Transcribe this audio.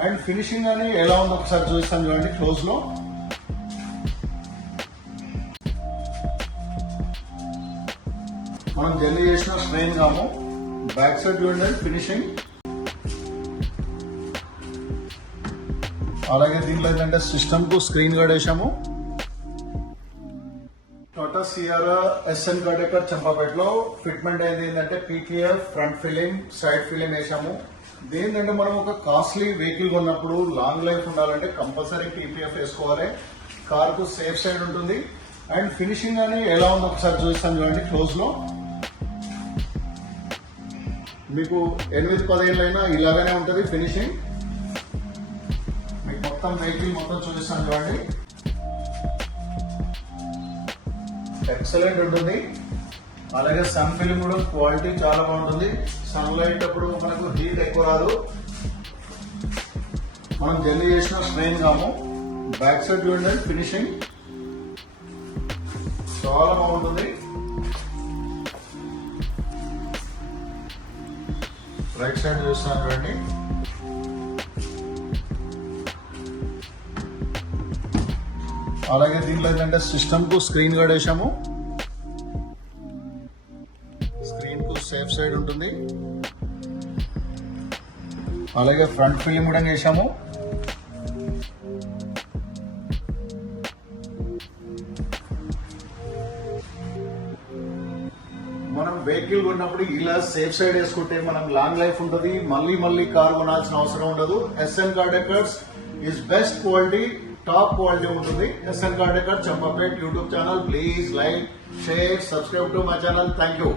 And finishing అని ఎలా ఉందో ఒకసారి చూస్తాను చూడండి క్లోజ్ లో. మనం జల్లి చేసిన స్ట్రెయిన్ కాము. బ్యాక్ సైడ్ చూడండి ఫినిషింగ్. అలాగే దీంట్లో ఏంటంటే సిస్టమ్ కు స్క్రీన్ గార్డ్ వేసాము. టాటా సిఆర్ ఎస్ఎన్ కార్డెకర్ చంపాపేటలో ఫిట్మెంట్ అయింది ఏంటంటే PTF front film side film వేసాము. దేనికంటే మనం ఒక కాస్ట్లీ వెహికల్ కొన్నప్పుడు లాంగ్ లైఫ్ ఉండాలంటే కంపల్సరీ పీపీఎఫ్ వేసుకోవాలి. కార్ కు సేఫ్ సైడ్ ఉంటుంది. అండ్ ఫినిషింగ్ అని ఎలా ఉందో ఒకసారి చూస్తాను చూడండి క్లోజ్ లో. మీకు 8-10 ఏళ్ళైనా ఇలాగానే ఉంటుంది ఫినిషింగ్. మీకు మొత్తం వెహికల్ మొత్తం చూపిస్తాను చూడండి. ఎక్సలెంట్ ఉంటుంది. అలాగే సన్ ఫిలిం కూడా క్వాలిటీ చాలా బాగుంటుంది. సన్ లైట్ అప్పుడు మనకు హీట్ ఎక్కువ రాదు. మనం జల్లి చేసిన స్ట్రెయిన్ కాము. బ్యాక్ సైడ్ చూడండి ఫినిషింగ్ చాలా బాగుంటుంది. రైట్ సైడ్ చూస్తాను చూడండి. అలాగే దీంట్లో ఏంటంటే సిస్టమ్ కు స్క్రీన్ గార్డ్ వేసాము. స్క్రీన్ కు సేఫ్ సైడ్ ఉంటుంది. అలాగే ఫ్రంట్ ఫిలిం కూడా వేసాము. మనం వెహికల్ కొన్నప్పుడు ఇలా సేఫ్ సైడ్ వేసుకుంటే మనం లాంగ్ లైఫ్ ఉంటుంది. మళ్ళీ కార్ కొనాల్సిన అవసరం ఉండదు. SN car decors is best quality, top quality ఉంటుంది. SN car decor Champapet YouTube channel. Please like, share, subscribe to my channel. Thank you.